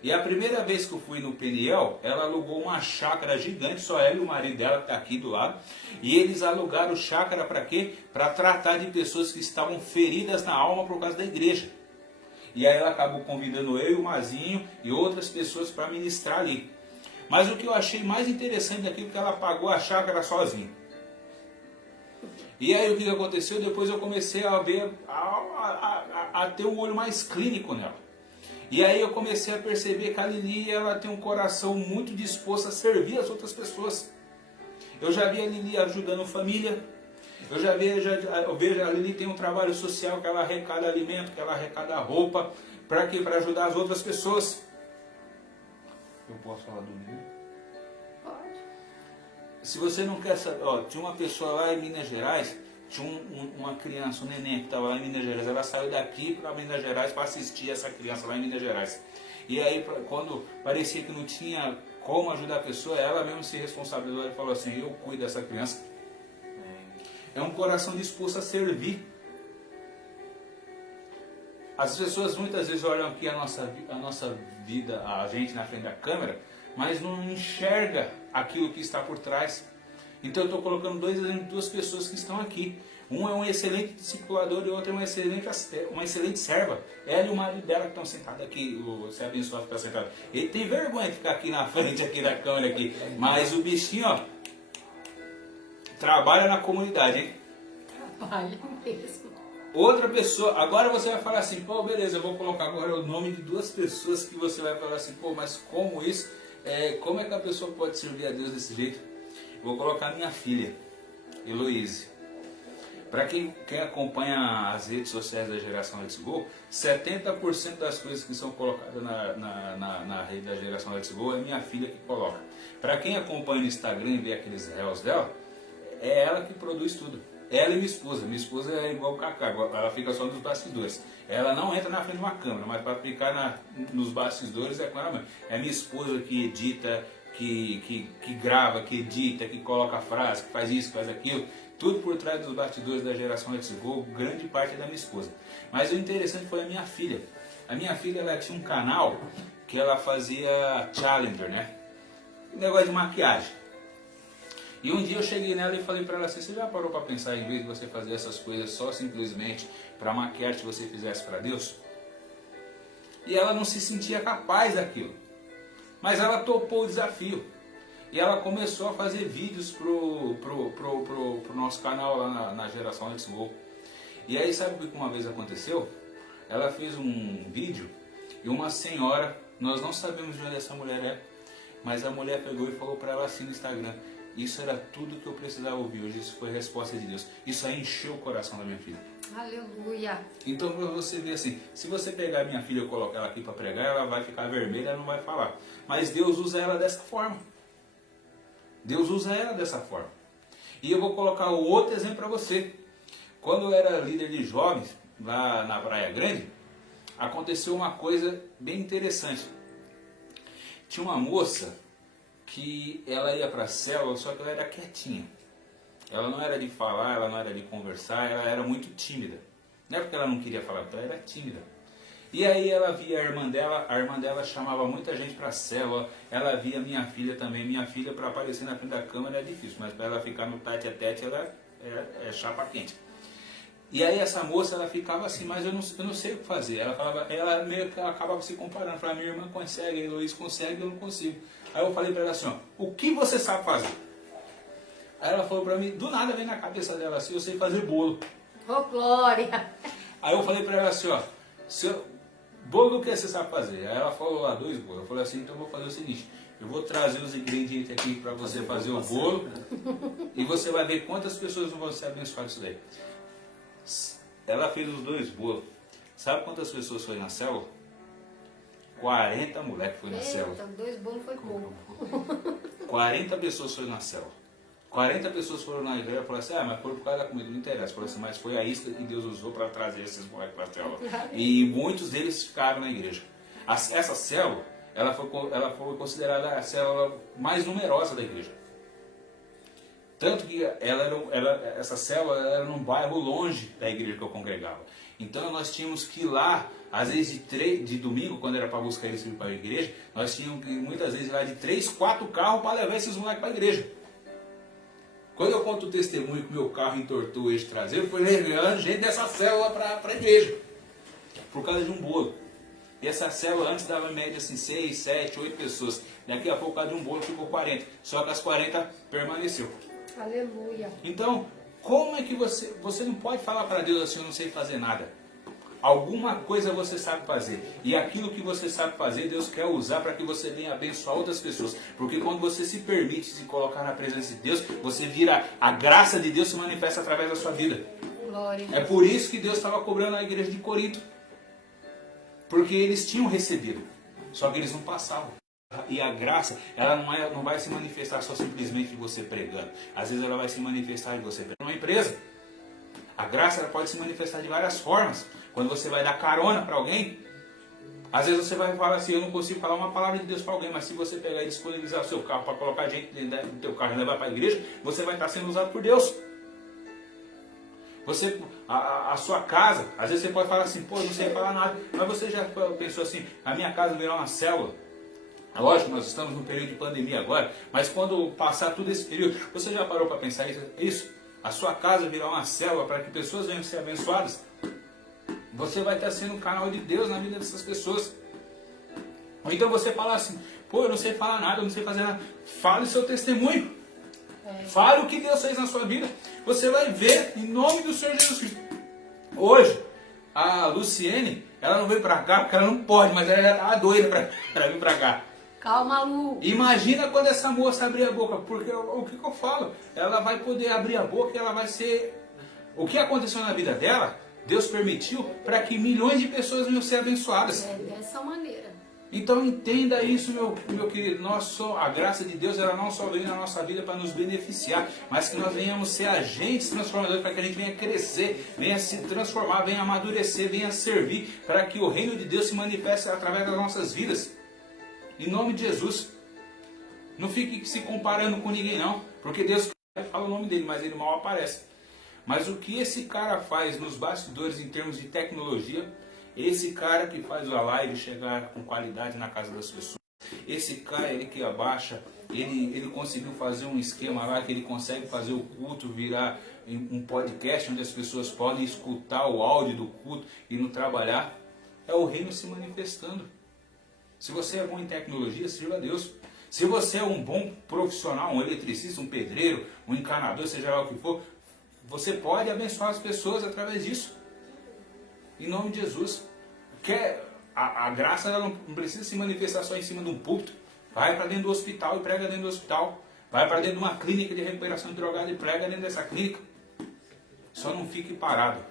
E a primeira vez que eu fui no Peniel, ela alugou uma chácara gigante, só ela e o marido dela que está aqui do lado. E eles alugaram chácara para quê? Para tratar de pessoas que estavam feridas na alma por causa da igreja. E aí ela acabou convidando eu e o Mazinho e outras pessoas para ministrar ali. Mas o que eu achei mais interessante daquilo é que ela pagou a chácara sozinha. E aí o que aconteceu? Depois eu comecei a ver, a ter um olho mais clínico nela. E aí eu comecei a perceber que a Lili ela tem um coração muito disposto a servir as outras pessoas. Eu já vi a Lili ajudando família. Eu vejo a Lili tem um trabalho social que ela arrecada alimento, que ela arrecada roupa, para quê? Para ajudar as outras pessoas. Eu posso falar do Lili? Pode. Se você não quer saber, ó, tinha uma pessoa lá em Minas Gerais, tinha uma criança, um neném que estava lá em Minas Gerais, ela saiu daqui para Minas Gerais para assistir essa criança lá em Minas Gerais. E aí, quando parecia que não tinha como ajudar a pessoa, ela mesmo se responsabilizou e falou assim, eu cuido dessa criança. É um coração disposto a servir. As pessoas muitas vezes olham aqui a nossa vida, a gente na frente da câmera, mas não enxerga aquilo que está por trás. Então eu estou colocando dois exemplos de duas pessoas que estão aqui. Um é um excelente discipulador e o outro é uma excelente serva. Ela e o marido dela que estão sentados aqui, o Zé Abençoado que está sentado. Ele tem vergonha de ficar aqui na frente aqui da câmera aqui. Mas o bichinho, ó, trabalha na comunidade, hein? Trabalha mesmo. Outra pessoa, agora você vai falar assim, pô, beleza, eu vou colocar agora o nome de duas pessoas que você vai falar assim, pô, mas como isso? Como é que a pessoa pode servir a Deus desse jeito? Vou colocar minha filha, Heloíse. Para quem acompanha as redes sociais da Geração Let's Go, 70% das coisas que são colocadas na rede da Geração Let's Go é minha filha que coloca. Para quem acompanha no Instagram e vê aqueles reels dela, é ela que produz tudo. Ela e minha esposa. Minha esposa é igual o Cacá, ela fica só nos bastidores. Ela não entra na frente de uma câmera, mas para ficar nos bastidores é com ela mesmo. É minha esposa que edita, que grava, que edita, que coloca a frase, que faz isso, faz aquilo. Tudo por trás dos bastidores da Geração Let's Go, grande parte é da minha esposa. Mas o interessante foi a minha filha. A minha filha, ela tinha um canal que ela fazia Challenger, né? Negócio de maquiagem. E um dia eu cheguei nela e falei para ela assim, você já parou para pensar em vez de você fazer essas coisas só simplesmente para maquiagem que você fizesse para Deus? E ela não se sentia capaz daquilo. Mas ela topou o desafio. E ela começou a fazer vídeos pro nosso canal lá na Geração Let's Go. E aí sabe o que uma vez aconteceu? Ela fez um vídeo e uma senhora, nós não sabemos de onde essa mulher é, mas a mulher pegou e falou para ela assim no Instagram, isso era tudo que eu precisava ouvir hoje, isso foi a resposta de Deus. Isso aí encheu o coração da minha filha. Aleluia. Então você vê assim, se você pegar a minha filha e colocar ela aqui para pregar, ela vai ficar vermelha, ela não vai falar. Mas Deus usa ela dessa forma. Deus usa ela dessa forma. E eu vou colocar outro exemplo para você. Quando eu era líder de jovens, lá na Praia Grande, aconteceu uma coisa bem interessante. Tinha uma moça que ela ia para a célula, só que ela era quietinha. Ela não era de falar, ela não era de conversar, ela era muito tímida. Não é porque ela não queria falar, porque ela era tímida. E aí ela via a irmã dela chamava muita gente para a célula, ela via minha filha também. Minha filha, para aparecer na frente da câmera é difícil, mas para ela ficar no tete a tete, ela é chapa quente. E aí essa moça, ela ficava assim, mas eu não sei o que fazer. Ela meio que acabava se comparando, falava, minha irmã consegue, a Heloísa consegue, eu não consigo. Aí eu falei para ela assim, ó, o que você sabe fazer? Aí ela falou para mim, do nada vem na cabeça dela assim, eu sei fazer bolo. Oh, glória! Aí eu falei para ela assim, ó, bolo do que você sabe fazer? Aí ela falou lá, 2 bolos. Eu falei assim, então eu vou fazer o seguinte, eu vou trazer os ingredientes aqui para você fazer o bolo e você vai ver quantas pessoas vão ser abençoadas disso daí. Ela fez os 2 bolos. Sabe quantas pessoas foi na célula? 40 moleques foi na célula. 2 bolos foi pouco. 40 pessoas foram na célula. 40 pessoas foram na igreja e falaram assim, mas foi por causa da comida, não interessa. Falaram assim, mas foi a isca que Deus usou para trazer esses moleques para a célula. E muitos deles ficaram na igreja. Essa célula, ela foi considerada a célula mais numerosa da igreja. Tanto que essa célula era num bairro longe da igreja que eu congregava. Então nós tínhamos que ir lá, às vezes de domingo, quando era para buscar eles para a igreja, nós tínhamos que muitas vezes ir lá de 3, 4 carros para levar esses moleques para a igreja. Quando eu conto o testemunho que meu carro entortou o eixo traseiro, foi levando gente dessa célula para a igreja, por causa de um bolo. E essa célula antes dava em média assim, 6, 7, 8 pessoas. Daqui a pouco, por causa de um bolo, ficou 40. Só que as 40 permaneceu. Aleluia. Então, como é que você não pode falar para Deus assim, eu não sei fazer nada? Alguma coisa você sabe fazer. E aquilo que você sabe fazer, Deus quer usar para que você venha abençoar outras pessoas. Porque quando você se permite se colocar na presença de Deus, você vira, a graça de Deus se manifesta através da sua vida. Glória. É por isso que Deus estava cobrando a igreja de Corinto. Porque eles tinham recebido, só que eles não passavam. E a graça, ela não vai se manifestar só simplesmente de você pregando. Às vezes ela vai se manifestar de você pregando numa empresa. A graça ela pode se manifestar de várias formas. Quando você vai dar carona para alguém, às vezes você vai falar assim, eu não consigo falar uma palavra de Deus para alguém, mas se você pegar e disponibilizar o seu carro para colocar gente dentro do teu carro e levar para a igreja, você vai estar sendo usado por Deus. Você, a sua casa, às vezes você pode falar assim, pô, eu não sei falar nada, mas você já pensou assim, a minha casa virá uma célula. Lógico, nós estamos num período de pandemia agora, mas quando passar todo esse período, você já parou para pensar isso? A sua casa virá uma célula para que pessoas venham ser abençoadas. Você vai estar sendo um canal de Deus na vida dessas pessoas. Ou então você fala assim, pô, eu não sei falar nada, eu não sei fazer nada. Fale o seu testemunho. Fale o que Deus fez na sua vida. Você vai ver em nome do Senhor Jesus Cristo. Hoje, a Luciene, ela não veio para cá porque ela não pode, mas ela já estava doida para vir para cá. Calma, Lu. Imagina quando essa moça abrir a boca, porque o que eu falo? Ela vai poder abrir a boca e ela vai ser... O que aconteceu na vida dela, Deus permitiu para que milhões de pessoas venham ser abençoadas. É dessa maneira. Então entenda isso, meu querido. A graça de Deus ela não só vem na nossa vida para nos beneficiar, mas que nós venhamos ser agentes transformadores para que a gente venha crescer, venha se transformar, venha amadurecer, venha servir, para que o reino de Deus se manifeste através das nossas vidas. Em nome de Jesus. Não fique se comparando com ninguém não, porque Deus fala o nome dele, mas ele mal aparece. Mas o que esse cara faz nos bastidores em termos de tecnologia, esse cara que faz a live chegar com qualidade na casa das pessoas, esse cara ele que abaixa, ele conseguiu fazer um esquema lá que ele consegue fazer o culto virar um podcast onde as pessoas podem escutar o áudio do culto e não trabalhar. É o reino se manifestando. Se você é bom em tecnologia, sirva a Deus. Se você é um bom profissional, um eletricista, um pedreiro, um encanador, seja lá o que for, você pode abençoar as pessoas através disso. Em nome de Jesus. A graça ela não precisa se manifestar só em cima de um púlpito. Vai para dentro do hospital e prega dentro do hospital. Vai para dentro de uma clínica de recuperação de drogado e prega dentro dessa clínica. Só não fique parado.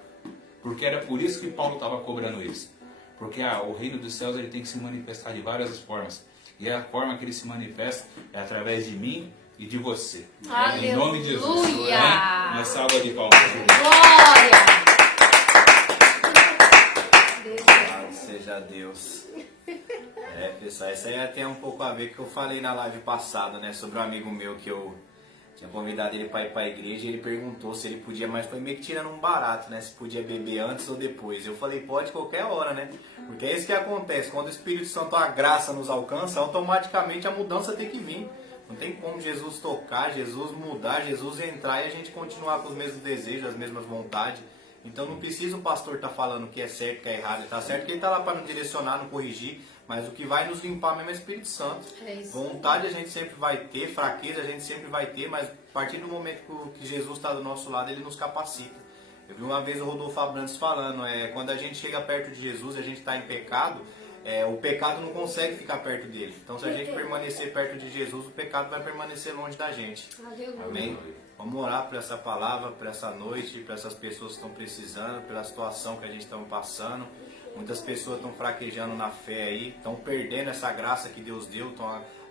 Porque era por isso que Paulo estava cobrando eles. Porque o reino dos céus ele tem que se manifestar de várias formas. E a forma que ele se manifesta é através de mim e de você. Aleluia. Em nome de Jesus. Uma salva de palmas. Glória. Louvado seja Deus. Pessoal, isso aí tem um pouco a ver com o que eu falei na live passada, né? Sobre um amigo meu que eu tinha convidado ele para ir para a igreja e ele perguntou se ele podia, mas foi meio que tirando um barato, né? Se podia beber antes ou depois. Eu falei, pode qualquer hora, né? Porque é isso que acontece. Quando o Espírito Santo, a graça nos alcança, automaticamente a mudança tem que vir. Não tem como Jesus tocar, Jesus mudar, Jesus entrar e a gente continuar com os mesmos desejos, as mesmas vontades. Então não precisa o pastor estar falando o que é certo, o que é errado. Está certo que ele está lá para nos direcionar, nos corrigir, mas o que vai nos limpar mesmo é o Espírito Santo. É isso. Vontade a gente sempre vai ter, fraqueza a gente sempre vai ter, mas a partir do momento que Jesus está do nosso lado, ele nos capacita. Eu vi uma vez o Rodolfo Abrantes falando, quando a gente chega perto de Jesus, a gente está em pecado, o pecado não consegue ficar perto dele. Então se a gente permanecer perto de Jesus, o pecado vai permanecer longe da gente. Aleluia. Amém? Vamos orar por essa palavra, por essa noite, por essas pessoas que estão precisando, pela situação que a gente está passando. Muitas pessoas estão fraquejando na fé aí, estão perdendo essa graça que Deus deu,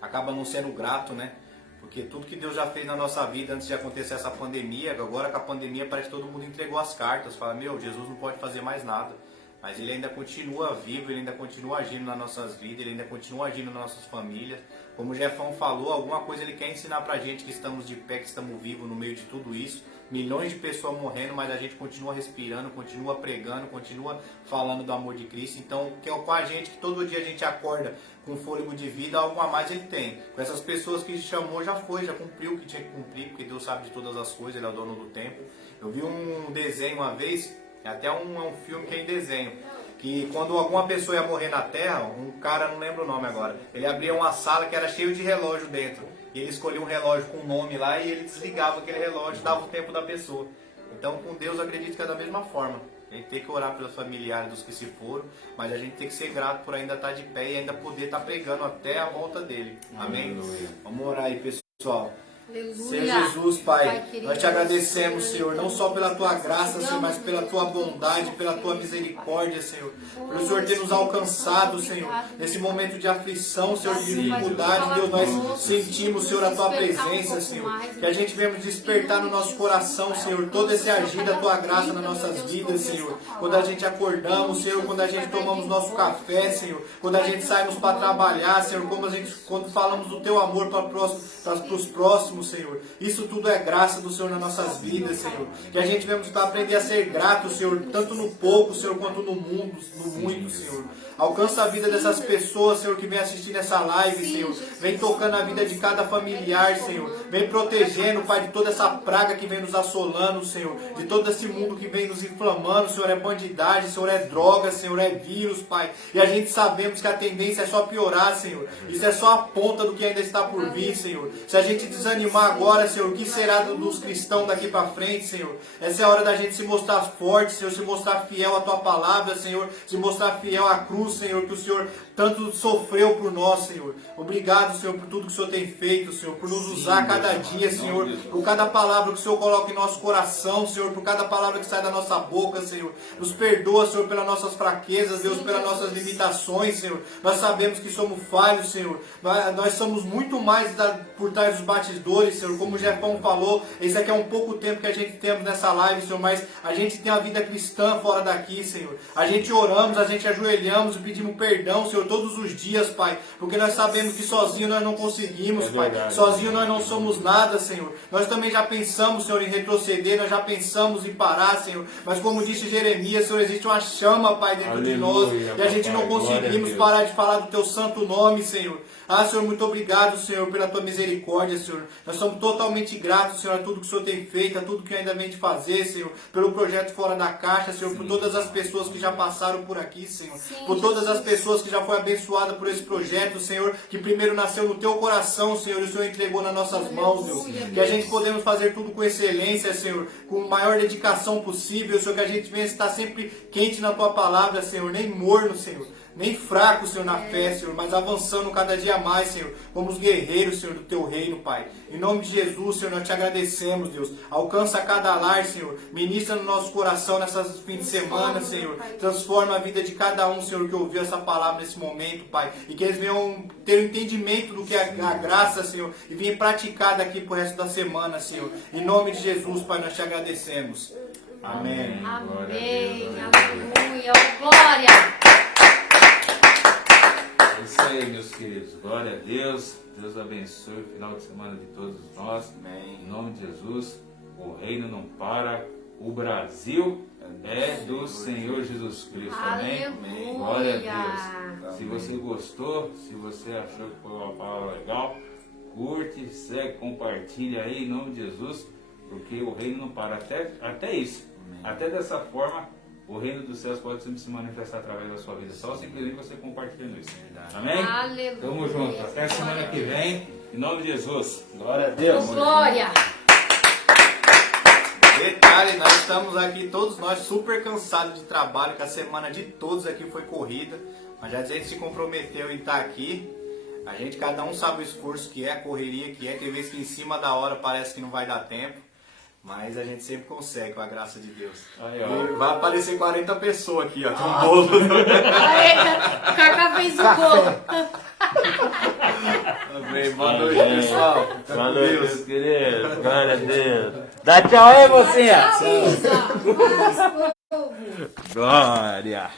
acaba não sendo grato, né? Porque tudo que Deus já fez na nossa vida antes de acontecer essa pandemia, agora com a pandemia parece que todo mundo entregou as cartas, fala, Jesus não pode fazer mais nada. Mas ele ainda continua vivo, ele ainda continua agindo nas nossas vidas, ele ainda continua agindo nas nossas famílias. Como o Jefão falou, alguma coisa ele quer ensinar pra gente que estamos de pé, que estamos vivos no meio de tudo isso. Milhões de pessoas morrendo, mas a gente continua respirando, continua pregando, continua falando do amor de Cristo. Então, que é com a gente, que todo dia a gente acorda com fôlego de vida, algo a mais ele tem. Com essas pessoas que chamou, já cumpriu o que tinha que cumprir, porque Deus sabe de todas as coisas, ele é o dono do tempo. Eu vi um desenho uma vez, até um filme que é em desenho, que quando alguma pessoa ia morrer na Terra, um cara, não lembro o nome agora, ele abria uma sala que era cheio de relógio dentro, e ele escolhia um relógio com um nome lá, e ele desligava aquele relógio, dava o tempo da pessoa. Então com Deus eu acredito que é da mesma forma. A gente tem que orar pelos familiares dos que se foram, mas a gente tem que ser grato por ainda estar de pé e ainda poder estar pregando até a volta dele. Amém? Vamos orar aí, pessoal. Aleluia. Senhor Jesus, Pai, querido, nós te agradecemos, Senhor, não só pela Tua Deus, graça, te Senhor, mas amo, pela Deus, Tua Deus, bondade, Deus, pela Tua Deus, misericórdia, Pai. Senhor. Oh, Pelo Senhor ter nos Espírito alcançado, Santo, Senhor, obrigado, nesse Deus. momento de aflição, Senhor, de Sim, dificuldade, Pai, Deus, nós conosco, sentimos, Senhor, a Tua presença, Senhor. Que a gente venha despertar no nosso coração, Senhor, todo esse agir da Tua graça nas nossas vidas, Senhor. Quando a gente acordamos, Senhor, quando a gente tomamos nosso café, Senhor, quando a gente saímos para trabalhar, Senhor, quando falamos do Teu amor para os próximos, Senhor. Isso tudo é graça do Senhor nas nossas vidas, Senhor. Que a gente venha aprender a ser grato, Senhor, tanto no pouco, Senhor, quanto no mundo, no muito, Senhor. Alcança a vida dessas pessoas, Senhor, que vem assistir essa live, Senhor. Vem tocando a vida de cada familiar, Senhor. Vem protegendo, Pai, de toda essa praga que vem nos assolando, Senhor. De todo esse mundo que vem nos inflamando, Senhor. É bandidagem, Senhor, é droga, Senhor, é vírus, Pai. E a gente sabemos que a tendência é só piorar, Senhor. Isso é só a ponta do que ainda está por vir, Senhor. Se a gente desanimar agora, Senhor, o que será dos cristãos daqui para frente, Senhor? Essa é a hora da gente se mostrar forte, Senhor, se mostrar fiel à Tua palavra, Senhor, se mostrar fiel à cruz, Senhor, que o Senhor tanto sofreu por nós, Senhor. Obrigado, Senhor, por tudo que o Senhor tem feito, Senhor, por nos usar a cada dia, Senhor, por cada palavra que o Senhor coloca em nosso coração, Senhor, por cada palavra que sai da nossa boca, Senhor. Nos perdoa, Senhor, pelas nossas fraquezas, Deus, pelas nossas limitações, Senhor. Nós sabemos que somos falhos, Senhor. Nós somos muito mais por trás dos batidores, Senhor. Como o Jefão falou, esse aqui é um pouco tempo que a gente temos nessa live, Senhor, mas a gente tem a vida cristã fora daqui, Senhor. A gente oramos, a gente ajoelhamos e pedimos perdão, Senhor, todos os dias, Pai, porque nós sabemos que sozinho nós não conseguimos, Pai. Sozinho nós não somos nada, Senhor. Nós também já pensamos, Senhor, em retroceder, nós já pensamos em parar, Senhor. Mas como disse Jeremias, Senhor, existe uma chama, Pai, dentro de nós, e a gente não conseguimos parar de falar do Teu santo nome, Senhor. Ah, Senhor, muito obrigado, Senhor, pela Tua misericórdia, Senhor. Nós somos totalmente gratos, Senhor, a tudo que o Senhor tem feito, a tudo que ainda vem de fazer, Senhor, pelo projeto Fora da Caixa, Senhor, por todas as pessoas que já passaram por aqui, Senhor, por todas as pessoas que já foram abençoadas por esse projeto, Senhor, que primeiro nasceu no Teu coração, Senhor, e o Senhor entregou nas nossas mãos, Deus. Que a gente podemos fazer tudo com excelência, Senhor, com a maior dedicação possível, Senhor, que a gente venha estar sempre quente na Tua palavra, Senhor, nem morno, Senhor. Nem fraco, Senhor, na fé, Senhor, mas avançando cada dia mais, Senhor, como os guerreiros, Senhor, do Teu reino, Pai. Em nome de Jesus, Senhor, nós te agradecemos, Deus. Alcança cada lar, Senhor. Ministra no nosso coração nessas fins de semana, Senhor. Transforma a vida de cada um, Senhor, que ouviu essa palavra nesse momento, Pai. E que eles venham ter o entendimento do que é a graça, Senhor, e venham praticar daqui pro resto da semana, Senhor. Em nome de Jesus, Pai, nós te agradecemos. Amém. Amém. Aleluia. Glória. É isso aí, meus queridos. Glória a Deus. Deus abençoe o final de semana de todos nós. Amém. Em nome de Jesus, o reino não para. O Brasil é do Senhor Jesus Cristo. Amém? Aleluia. Glória a Deus. Se você gostou, se você achou que foi uma palavra legal, curte, segue, compartilha aí em nome de Jesus, porque o reino não para. Até isso. Amém. Até dessa forma, o reino dos céus pode se manifestar através da sua vida. Só simplesmente você compartilhando isso. Amém? Aleluia. Tamo junto. Até semana que vem. Em nome de Jesus. Glória a Deus. Glória. Detalhe, nós estamos aqui, todos nós, super cansados de trabalho, que a semana de todos aqui foi corrida. Mas a gente se comprometeu em estar aqui. A gente, cada um sabe o esforço que é, a correria que é. Tem vezes que em cima da hora parece que não vai dar tempo. Mas a gente sempre consegue, com a graça de Deus. Aí, E vai aparecer 40 pessoas aqui, ó. Tem um bolo. O Cacá fez o bolo. Amém. Boa noite, pessoal. Boa noite, meus queridos. Glória a Deus. Dá tchau aí, mocinha. Tchau, Isa. Glória.